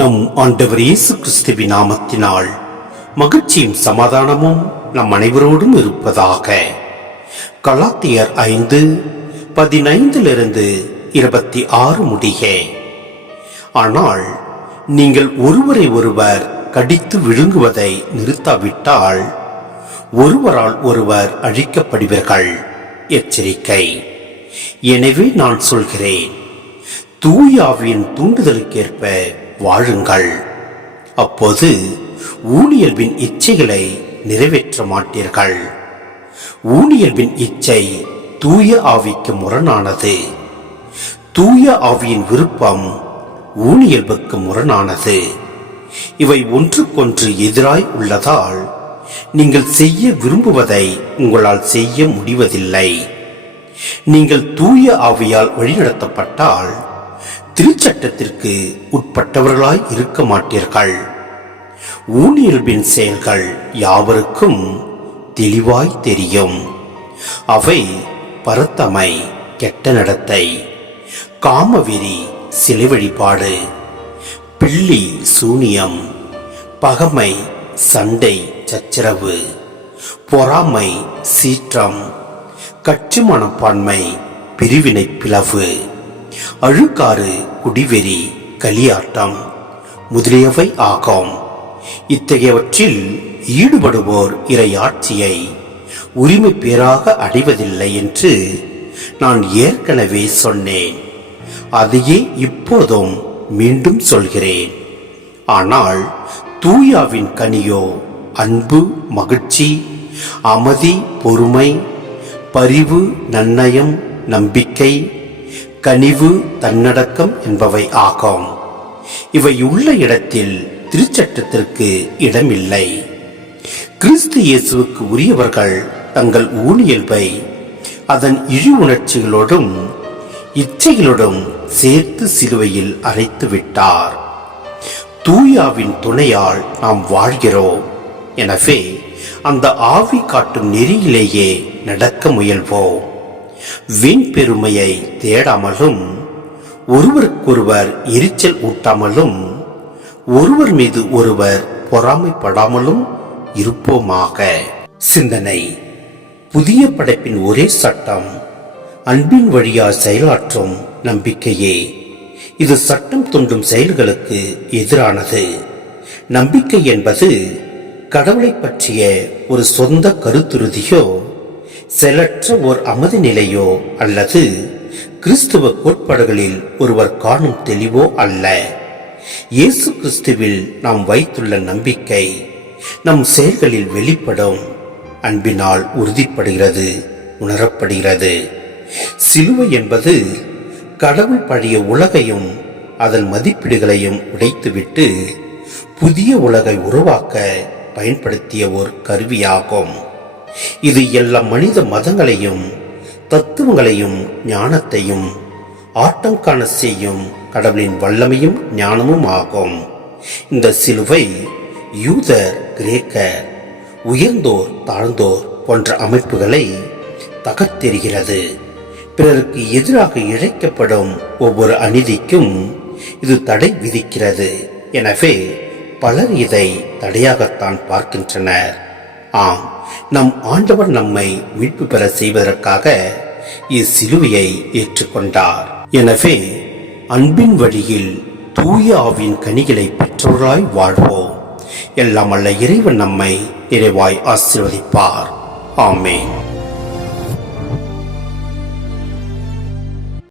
நம் ஆண்டவர் இயேசு கிறிஸ்துவின் நாமத்தினால் மகிழ்ச்சியும் சமாதானமும் நம் அனைவரோடும் இருப்பதாக. கலாத்தியர் 5:15-26 முடிக. ஆனால் நீங்கள் ஒருவரை ஒருவர் கடித்து விழுங்குவதை நிறுத்தாவிட்டால் ஒருவரால் ஒருவர் அழிக்கப்படுவீர்கள். எச்சரிக்கை. எனவே நான் சொல்கிறேன், தூய ஆவியின் தூண்டுதலுக்கேற்ப வாழுங்கள். அப்போது ஊனியல்பின் இச்சைகளை நிறைவேற்ற மாட்டீர்கள். ஊனியல்பின் இச்சை தூய ஆவிக்கு முரணானது. தூய ஆவியின் விருப்பம் ஊனியல்புக்கு முரணானது. இவை ஒன்றுக்கொன்று எதிராய் உள்ளதால் நீங்கள் செய்ய விரும்புவதை உங்களால் செய்ய முடிவதில்லை. நீங்கள் தூய ஆவியால் வழிநடத்தப்பட்டால் திருச்சட்டத்திற்கு உட்பட்டவர்களாய் இருக்க மாட்டீர்கள். ஊனியல்பின் செயல்கள் யாவருக்கும் தெளிவாய் தெரியும். அவை பரத்தமை, கெட்ட நடத்தை, காமவெறி, சிலை வழிபாடு, பில்லி சூனியம், பகமை, சண்டை சச்சரவு, பொறாமை, சீற்றம், கட்சி மனப்பான்மை, பிரிவினை பிளவு, அழுக்காறு, குடிவெறி, கலியாட்டம் முதலியவை ஆகும். இத்தகையவற்றில் ஈடுபடுவோர் இறையாட்சியை உரிமை பேராக அடைவதில்லை என்று நான் ஏற்கனவே சொன்னேன். அதையே இப்போதும் மீண்டும் சொல்கிறேன். ஆனால் தூயாவின் கனியோ அன்பு, மகிழ்ச்சி, அமைதி, பொறுமை, பரிவு, நன்னயம், நம்பிக்கை, கனிவு, தன்னடக்கம் என்பவை ஆகும். இவை உள்ள இடத்தில் திருச்சட்டத்திற்கு இடமில்லை. கிறிஸ்து இயேசுவுக்கு உரியவர்கள் தங்கள் ஊனியல்பை அதன் இழி உணர்ச்சிகளோடும் இச்சைகளோடும் சேர்த்து சிலுவையில் அரைத்து விட்டார். தூயாவின் துணையால் நாம் வாழ்கிறோம். எனவே அந்த ஆவி காட்டும் நெறியிலேயே நடக்க முயல்வோம். வீண் பெருமையை தேடாமலும், ஒருவருக்கொருவர் எரிச்சல் ஊட்டாமலும், ஒருவர் மீது ஒருவர் பொறாமைப்படாமலும் இருப்போமாக. சிந்தனை. புதிய படைப்பின் ஒரே சட்டம் அன்பின் வழியால் செயலாற்றும் நம்பிக்கையே. இது சட்டம் தொண்டும் செயல்களுக்கு எதிரானது. நம்பிக்கை என்பது கடவுளை பற்றிய ஒரு சொந்த கருத்துறுதியோ, செயலற்ற ஓர் அமைதி நிலையோ அல்லது கிறிஸ்துவ கோட்பாடுகளில் ஒருவர் காணும் தெளிவோ அல்ல. இயேசு கிறிஸ்துவில் நாம் வைத்துள்ள நம்பிக்கை நம் செயல்களில் வெளிப்படும் அன்பினால் உறுதிப்படுகிறது, உணரப்படுகிறது. சிலுவை என்பது கடவுள் பழைய உலகையும் அதன் மதிப்பீடுகளையும் உடைத்துவிட்டு புதிய உலகை உருவாக்க பயன்படுத்திய ஒரு கருவியாகும். இது எல்லா மனித மதங்களையும் தத்துவங்களையும் ஞானத்தையும் ஆட்டம் காண செய்யும் கடவுளின் வல்லமையும் ஞானமும் ஆகும். இந்த சிலுவை யூதர், கிரேக்கர், உயர்ந்தோர், தாழ்ந்தோர் போன்ற அமைப்புகளை தகர்த்தெறிகிறது. பிறருக்கு எதிராக இழைக்கப்படும் ஒவ்வொரு அநீதிக்கும் இது தடை விதிக்கிறது. எனவே பலர் இதை தடையாகத்தான் பார்க்கின்றனர். ஆம், நம் ஆண்டவர் நம்மை மீட்பு பெற செய்வதற்காக இச்சிலுவையை ஏற்றுக்கொண்டார். எனவே அன்பின் வழியில் தூய ஆவின் கனிகளை பெற்றோராய் வாழ்வோம். எல்லாம் அல்ல இறைவன் நம்மை நிறைவாய் ஆசீர்வதிப்பார். ஆமென்.